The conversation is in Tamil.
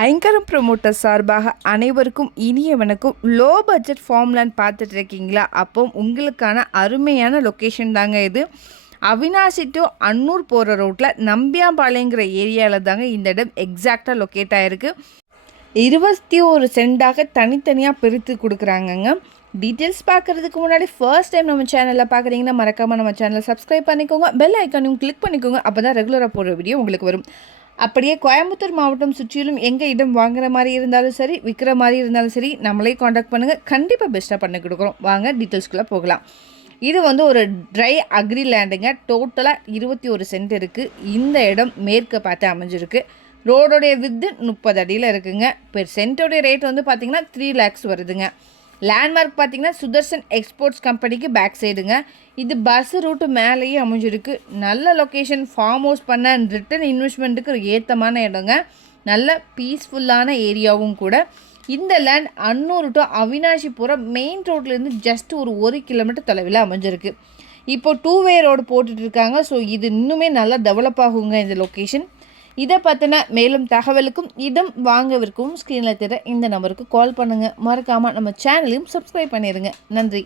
ஐங்கரம் ப்ரொமோட்டர் சார்பாக அனைவருக்கும் இனிய வணக்கம். லோ பட்ஜெட் ஃபார்ம்லேண்ட் பார்த்துட்டு இருக்கீங்களா? அப்போ உங்களுக்கான அருமையான லொக்கேஷன் தாங்க இது. அவினாசி டு அன்னூர் போகிற ரோட்டில் நம்பியாம்பாளையங்கிற ஏரியாவில் தாங்க இந்த இடம் எக்ஸாக்டாக லொக்கேட் ஆகிருக்கு. 21 சென்டாக தனித்தனியாக பிரித்து கொடுக்குறாங்கங்க. டீட்டெயில்ஸ் பார்க்குறதுக்கு முன்னாடி ஃபர்ஸ்ட் டைம் நம்ம சேனலில் பார்க்குறீங்கன்னா மறக்காமல் நம்ம சேனலை சப்ஸ்கிரைப் பண்ணிக்கோங்க, பெல் ஐக்கானையும் கிளிக் பண்ணிக்கோங்க. அப்போ தான் ரெகுலராக போடுற வீடியோ உங்களுக்கு வரும். அப்படியே கோயம்புத்தூர் மாவட்டம் சுற்றிலும் எங்கள் இடம் வாங்குற மாதிரி இருந்தாலும் சரி, விற்கிற மாதிரி இருந்தாலும் சரி, நம்மளே காண்டாக்ட் பண்ணுங்கள். கண்டிப்பாக பெஸ்ட்டாக பண்ணி கொடுக்குறோம். வாங்க டீட்டெயில்ஸ்குள்ளே போகலாம். இது ஒரு ஒரு அக்ரி லேண்டுங்க. டோட்டலாக 21 சென்ட் இருக்குது. இந்த இடம் மேற்க பார்த்து அமைஞ்சிருக்கு. ரோடோடைய வித்து 30 அடியில் இருக்குங்க. பெர் சென்ட்டோடைய ரேட் பார்த்திங்கன்னா 3 lakhs வருதுங்க. லேண்ட்மார்க் பார்த்திங்கன்னா சுதர்சன் எக்ஸ்போர்ட்ஸ் கம்பெனிக்கு பேக் சைடுங்க. இது பஸ் ரூட்டு மேலேயே அமைஞ்சிருக்கு. நல்ல லொக்கேஷன், ஃபார்ம் ஹவுஸ் பண்ண ரிட்டன் இன்வெஸ்ட்மெண்ட்டுக்கு ஏற்றமான இடங்க. நல்ல பீஸ்ஃபுல்லான ஏரியாவும் கூட. இந்த லேண்ட் அன்னூர் டு அவினாசி போகிற மெயின் ரோட்லேருந்து ஜஸ்ட் ஒரு 1 கிலோமீட்டர் தொலைவில் அமைஞ்சிருக்கு. இப்போ 2-way ரோடு போட்டுட்ருக்காங்க. ஸோ இது இன்னுமே நல்லா டெவலப் ஆகுங்க இந்த லொக்கேஷன். இதை பற்றின மேலும் தகவலுக்கும் இடம் வாங்கவிருக்கும் ஸ்க்ரீனில் தெரிய இந்த நம்பருக்கு கால் பண்ணுங்கள். மறக்காமல் நம்ம சேனலையும் சப்ஸ்கிரைப் பண்ணிடுங்க. நன்றி.